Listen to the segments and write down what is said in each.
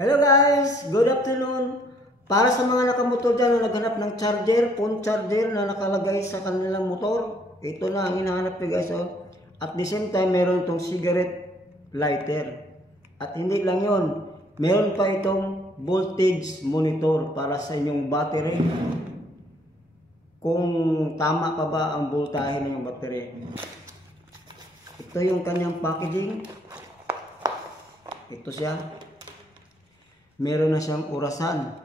Hello guys! Good afternoon! Para sa mga nakamotor dyan na naghanap ng charger, phone charger na nakalagay sa kanilang motor, ito na ang hinahanap nyo guys. Oh. At the same time, meron itong cigarette lighter. At hindi lang yon, meron pa itong voltage monitor para sa inyong battery. Kung tama pa ba ang voltahe ng inyong battery. Ito yung kanyang packaging. Ito siya. Meron na siyang orasan.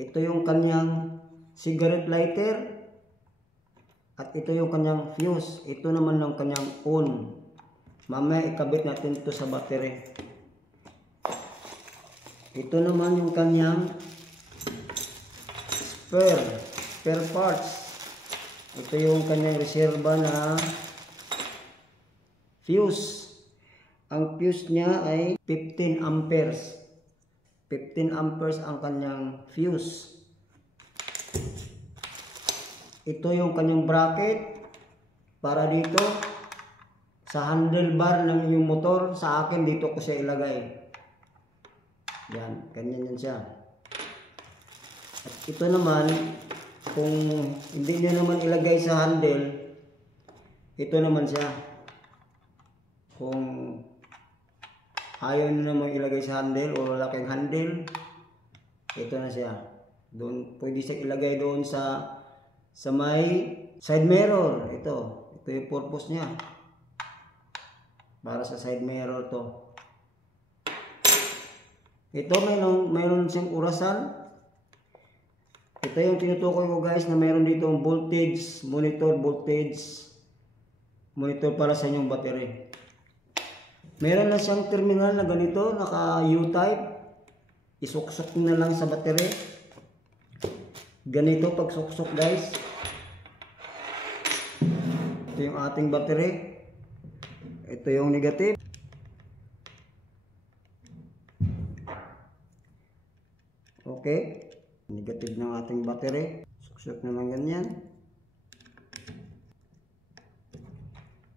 Ito yung kanyang cigarette lighter. At ito yung kanyang fuse. Ito naman yung kanyang on. Mamaya ikabit natin ito sa battery. Ito naman yung kanyang spare parts. Ito yung kanyang reserva na fuse. Ang fuse niya ay 15 amperes. 15 amperes ang kanyang fuse. Ito yung kanyang bracket para dito sa handlebar ng inyong motor. Sa akin dito ko siya ilagay. Yan, ganyan yan siya. At ito naman, kung hindi niya naman ilagay sa handle, ito naman siya. Kung ayaw nyo naman ilagay sa handle o wala kayong handle, ito na siya. Doon, pwede siya ilagay doon sa may side mirror. Ito yung purpose niya. Para sa side mirror to. Ito mayroon siyang orasan. Ito yung tinutukoy ko guys na mayroon dito ang voltage monitor para sa inyong battery. Meron na siyang terminal na ganito, naka U-type. Isuksok na lang sa battery. Ganito pag suksok guys. Ito yung ating battery. Ito yung negative. Okay. Negative ng ating battery. Suksok na lang ganyan.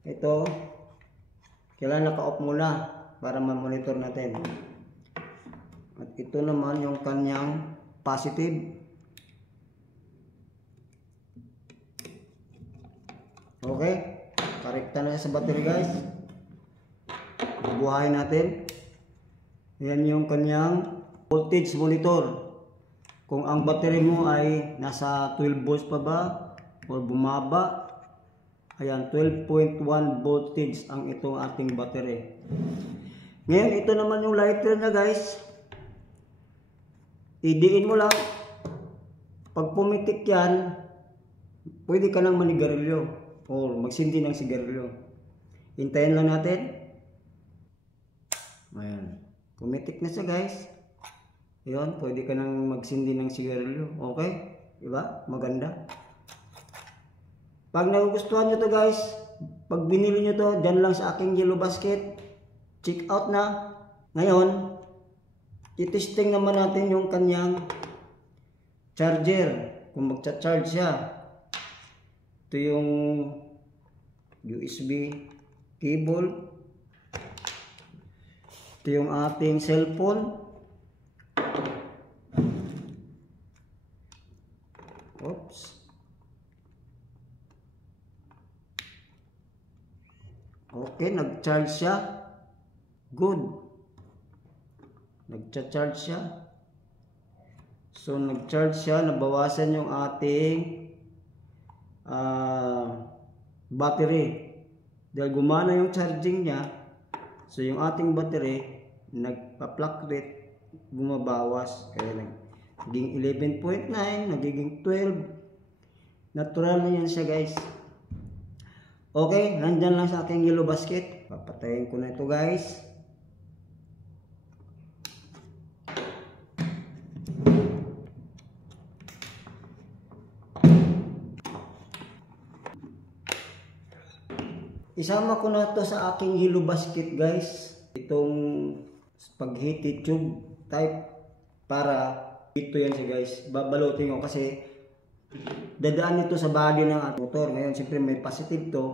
Ito. Kailangan naka-off muna para ma-monitor natin. At ito naman yung kanyang positive. Okay. Karekta na siya sa battery guys. Bubuhayin natin. Yan yung kanyang voltage monitor. Kung ang battery mo ay nasa 12 volts pa ba o bumaba. Ayan, 12.1 voltage ang itong ating battery. Ngayon, ito naman yung lighter na guys. Idiin mo lang. Pag pumitik yan, pwede ka nang manigarilyo o magsindi ng sigarilyo. Hintayin lang natin. Ayan, pumitik na siya guys. Ayan, pwede ka nang magsindi ng sigarilyo. Okay? Diba? Maganda. Pag nagugustuhan nyo to guys, pag binili nyo to, dyan lang sa aking yellow basket. Check out na. Ngayon, itesting naman natin yung kanyang charger. Kung magcha-charge siya. Ito yung USB cable. Ito yung ating cellphone. Oops. Okay, nag-charge siya. Good. Nag-charge siya. So, nag-charge siya. Nabawasan yung ating battery. Dahil gumana yung charging niya. So, yung ating battery, nagpa-fluctuate, bumabawas. Kaya nagiging 11.9, nagiging 12. Natural na yan siya guys. Okay, nandyan lang sa aking yellow basket. Papatayin ko na ito guys. Isama ko na ito sa aking yellow basket guys. Itong spaghetti tube type. Para dito yan siya guys. Babalutin ko kasi dadaan ito sa body ng motor. Ngayon siyempre may positive to.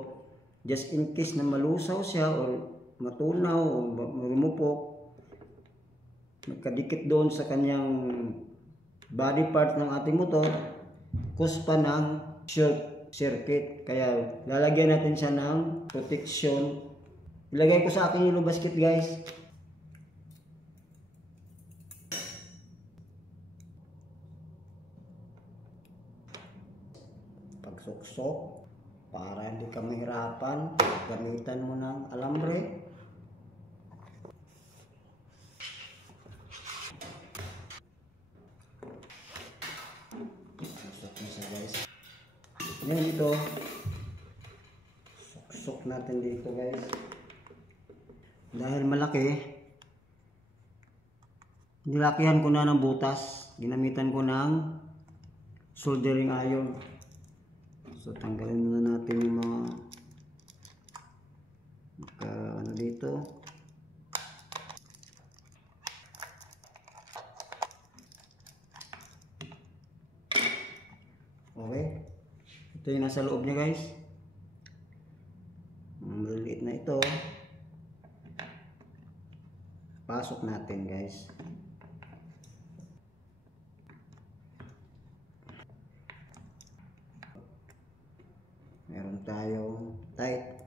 Just in case na malusaw siya or matunaw o lumupok, magkadikit doon sa kanyang body part ng ating motor, cause pa ng short circuit. Kaya lalagyan natin siya ng protection. Ilagay ko sa aking yellow basket, guys. Pagsuksok para hindi ka mahirapan, gamitan mo ng alambre. Suksok na siya, guys. Ngayon ito, suksok natin dito, guys. Dahil malaki, nilakihan ko na ng butas. Ginamitan ko ng soldering iron. So tanggalin muna natin yung mga ano dito. Okay. Ito yung nasa loob niya, guys. Maliliit na ito. Pasok natin, guys. Meron tayong tight.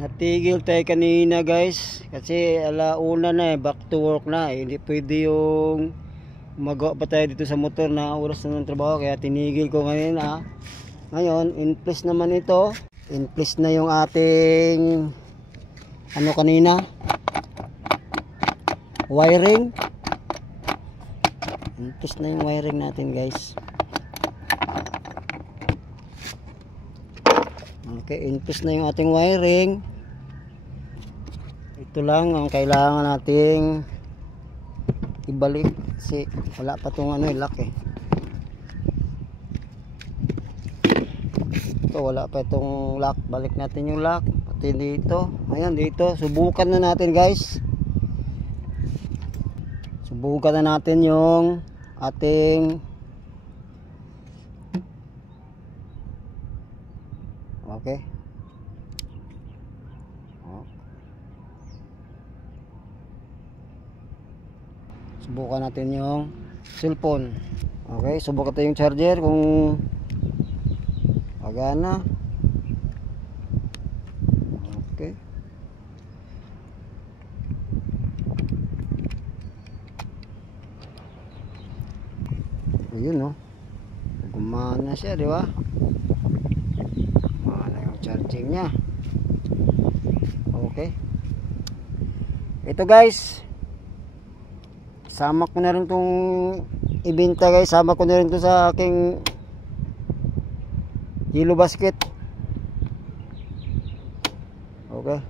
Natigil tayo kanina guys kasi alauna na back to work na hindi pwede yung magawa pa tayo dito sa motor na oras na ng trabaho, kaya tinigil ko ngayon. Ngayon in place naman ito, in place na yung ating ano kanina, wiring. In place na yung wiring natin guys. Okay, in place na yung ating wiring. Ito lang ang kailangan nating ibalik kasi wala pa tong ano, lock eh. Ito wala pa itong lock. Balik natin yung lock pati dito. Ayan, dito subukan na natin guys. Subukan na natin yung ating okay. Subukan natin yung cellphone. Okay, subukan natin yung charger kung magana. Okay. Ayun, no. Gumana siya, di ba? Gumana yung charging niya. Okay. Ito guys, sama ko na rin itong ibenta guys. Sama ko na rin ito sa aking yellow basket. Okay,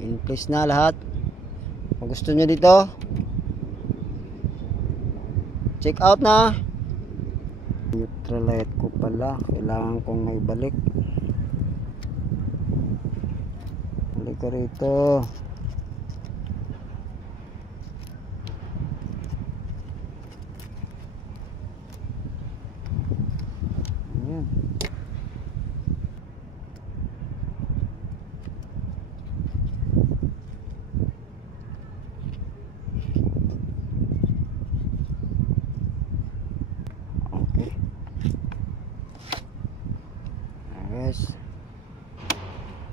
in place na lahat. Kung gusto nyo dito, check out na. Neutral light ko pala, kailangan kong may balik. Balik ko rito.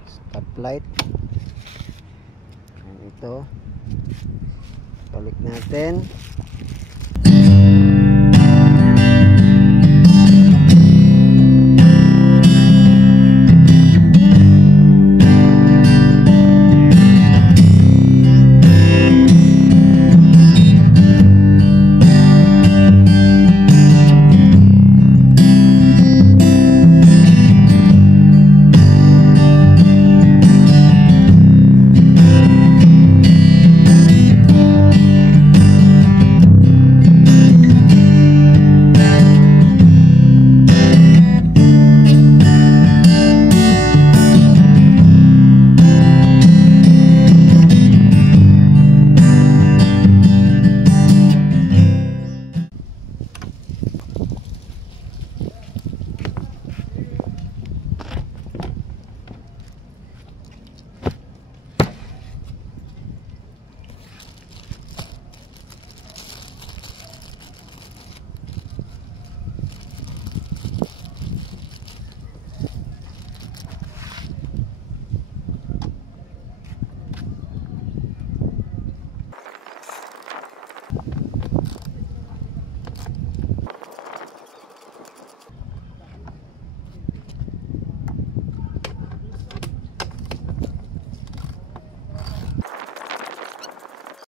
Stoplight. Ito balik natin.